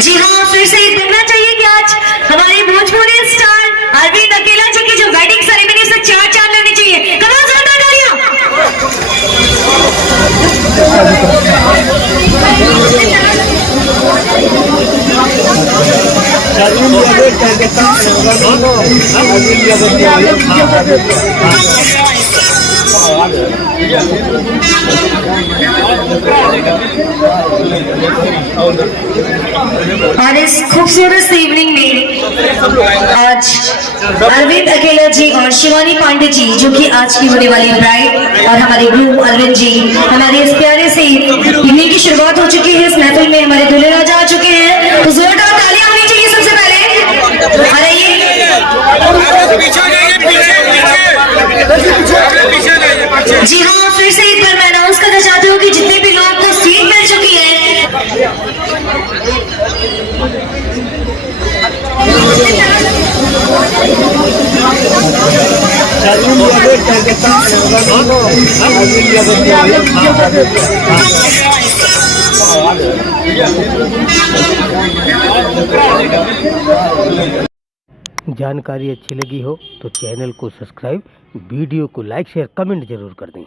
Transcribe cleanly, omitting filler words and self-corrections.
जी हाँ, फिर से कहना चाहिए कि आज हमारे भोजपुरी स्टार अरविंद अकेला जी की जो वेडिंग सेरेमनी से चार चांद लेने चाहिए। कमाल जोरदार तालियां। और इस खूबसूरत इवनिंग में आज अरविंद अकेला जी और शिवानी पांडे जी, जो कि आज की होने वाली ब्राइड, और हमारे ग्रूम अरविंद जी, हमारे इस प्यारे से इवनिंग की शुरुआत हो चुकी है। इस महफिल में हमारे दूल्हे राजा आ चुके हैं, तो जोरदार तालियां होनी चाहिए सबसे पहले। अरे ये जी हाँ, फिर से एक बार मैं अनाउंस करना चाहती हूँ कि जितने भी लोग को सीट मिल चुकी है, जानकारी अच्छी लगी हो तो चैनल को सब्सक्राइब, वीडियो को लाइक शेयर कमेंट जरूर कर दें।